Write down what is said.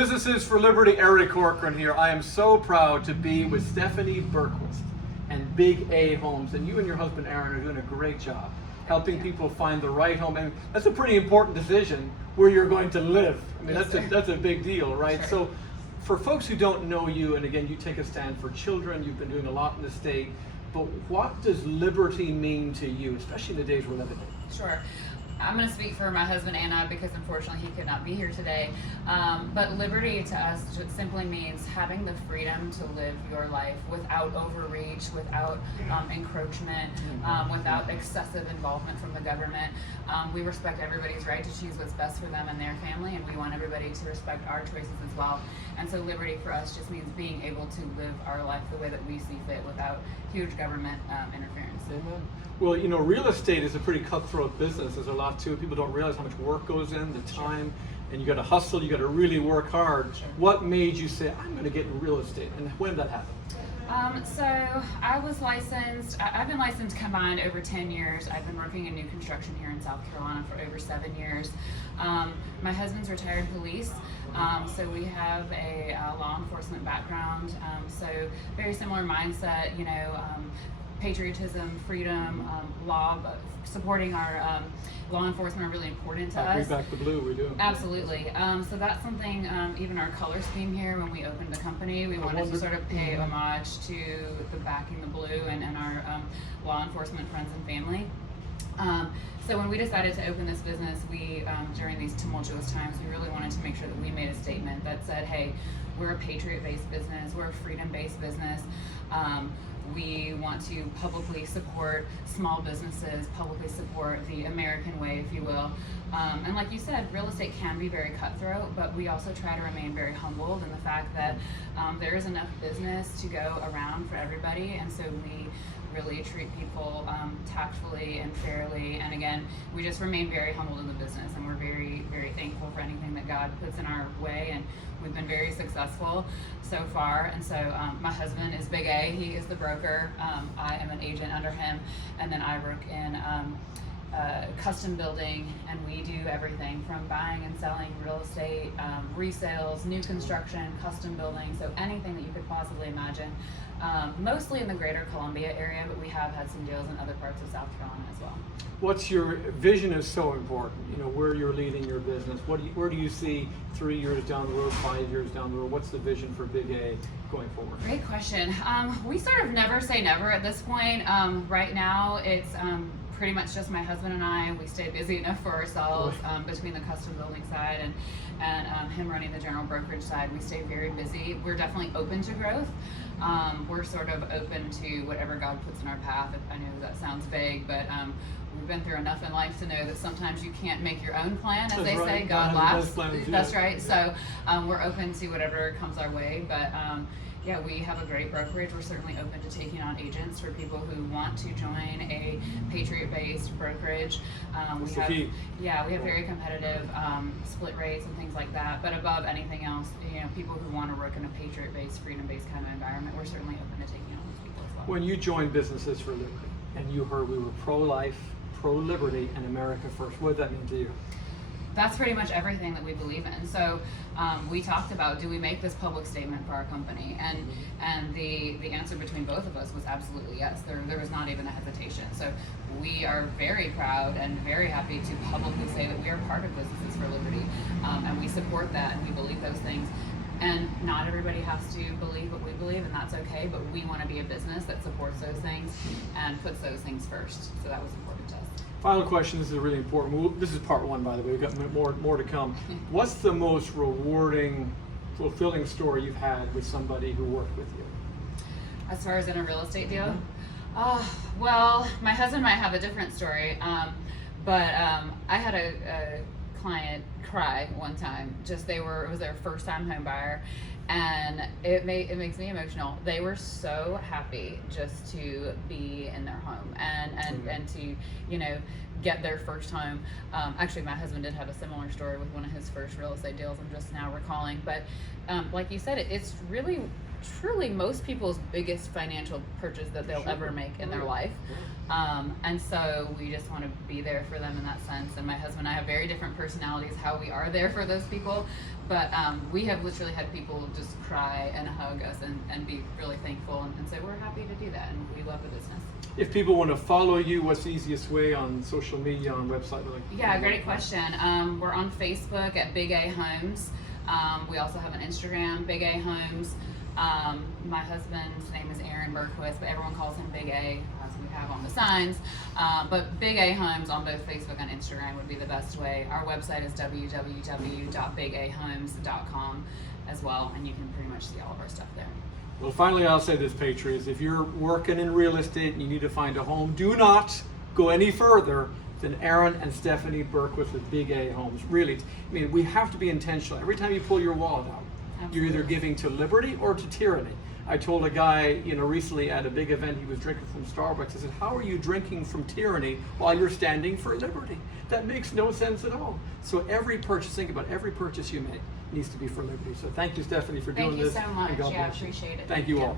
Businesses for Liberty, Eric Corcoran here. I am so proud to be with Stephanie Berquist and Big A Homes. And you and your husband Aaron are doing a great job helping people find the right home. And that's a pretty important decision where you're going to live. I mean, that's a big deal, right? Sure. So for folks who don't know you, and again, you take a stand for children, you've been doing a lot in the state, but what does liberty mean to you, especially in the days we're living in? Sure. I'm going to speak for my husband and I because unfortunately he could not be here today. But liberty to us just simply means having the freedom to live your life without overreach, without encroachment, without excessive involvement from the government. We respect everybody's right to choose what's best for them and their family, and we want everybody to respect our choices as well. And so liberty for us just means being able to live our life the way that we see fit without huge government interference. Amen. Well, you know, real estate is a pretty cutthroat business. There's a lot to it. People don't realize how much work goes in, the time, and you got to hustle, you got to really work hard. Sure. What made you say, I'm going to get in real estate, and when did that happen? So I was licensed, I've been licensed combined over 10 years. I've been working in new construction here in South Carolina for over 7 years. My husband's retired police, so we have a law enforcement background, so very similar mindset, you know, patriotism, freedom, law, but supporting our law enforcement are really important to us. Bring back the blue, we do. Absolutely. So that's something, even our color scheme here, when we opened the company, we wanted to sort of pay homage to the backing the blue and our law enforcement friends and family. So when we decided to open this business, we, during these tumultuous times, we really wanted to make sure that we made a statement that said, hey, we're a patriot-based business, we're a freedom-based business. We want to publicly support small businesses, publicly support the American way, if you will. And like you said, real estate can be very cutthroat, but we also try to remain very humbled in the fact that there is enough business to go around for everybody, and so we really treat people tactfully and fairly. And again, we just remain very humbled in the business, and we're very, very thankful for anything that God puts in our way, and we've been very successful so far. And so my husband is Big A, he is the broker, I am an agent under him, and then I work in custom building, and we do everything from buying and selling real estate, resales, new construction, custom building, so anything that you could possibly imagine. Mostly in the greater Columbia area, but we have had some deals in other parts of South Carolina as well. What's your vision is so important, you know, where you're leading your business. Where do you see 3 years down the road, 5 years down the road? What's the vision for Big A going forward? Great question. We sort of never say never at this point. Right now, it's pretty much just my husband and I. We stay busy enough for ourselves between the custom building side and him running the general brokerage side. We stay very busy. We're definitely open to growth. We're sort of open to whatever God puts in our path. I know that sounds vague, but we've been through enough in life to know that sometimes you can't make your own plan, as they say. God laughs. That's right. So we're open to whatever comes our way, but yeah, we have a great brokerage. We're certainly open to taking on agents for people who want to join a patriot-based brokerage. We have very competitive split rates and things like that. But above anything else, you know, people who want to work in a patriot-based, freedom-based kind of environment, we're certainly open to taking on those people as well. When you joined Businesses for Liberty, and you heard we were pro-life, pro-liberty, and America first, what did that mean to you? That's pretty much everything that we believe in. So we talked about, do we make this public statement for our company? And the answer between both of us was absolutely yes. There was not even a hesitation. So we are very proud and very happy to publicly say that we are part of Businesses for Liberty, and we support that, and we believe those things. And not everybody has to believe what we believe, and that's okay, but we want to be a business that supports those things and puts those things first. So that was important to us. Final question, this is really important. This is part one, by the way. We've got more to come. What's the most rewarding, fulfilling story you've had with somebody who worked with you? As far as in a real estate deal? Well, my husband might have a different story, but I had a client cry one time. It was their first time home buyer, and it makes me emotional. They were so happy just to be in their home and to, you know, get their first home. Actually, my husband did have a similar story with one of his first real estate deals I'm just now recalling. But like you said, it's really truly most people's biggest financial purchase that they'll ever make in their life. And so we just want to be there for them in that sense. And my husband and I have very different personalities, how we are there for those people. But we have literally had people just cry and hug us and be really thankful and say, we're happy to do that and we love the business. If people want to follow you, what's the easiest way on social media, on website? Yeah, great question. We're on Facebook at Big A Homes. We also have an Instagram, Big A Homes. My husband's name is Aaron Berquist, but everyone calls him Big A, as we have on the signs. But Big A Homes on both Facebook and Instagram would be the best way. Our website is www.bigahomes.com as well, and you can pretty much see all of our stuff there. Well, finally, I'll say this, Patriots. If you're working in real estate and you need to find a home, do not go any further than Aaron and Stephanie Berquist with Big A Homes. Really, I mean, we have to be intentional. Every time you pull your wallet out, you're either giving to liberty or to tyranny. I told a guy, recently at a big event, he was drinking from Starbucks. I said, how are you drinking from tyranny while you're standing for liberty? That makes no sense at all. So every purchase, think about every purchase you make needs to be for liberty. So thank you, Stephanie, for doing this. Thank you so much. And God Yeah, I bless you. appreciate it. Thank you all.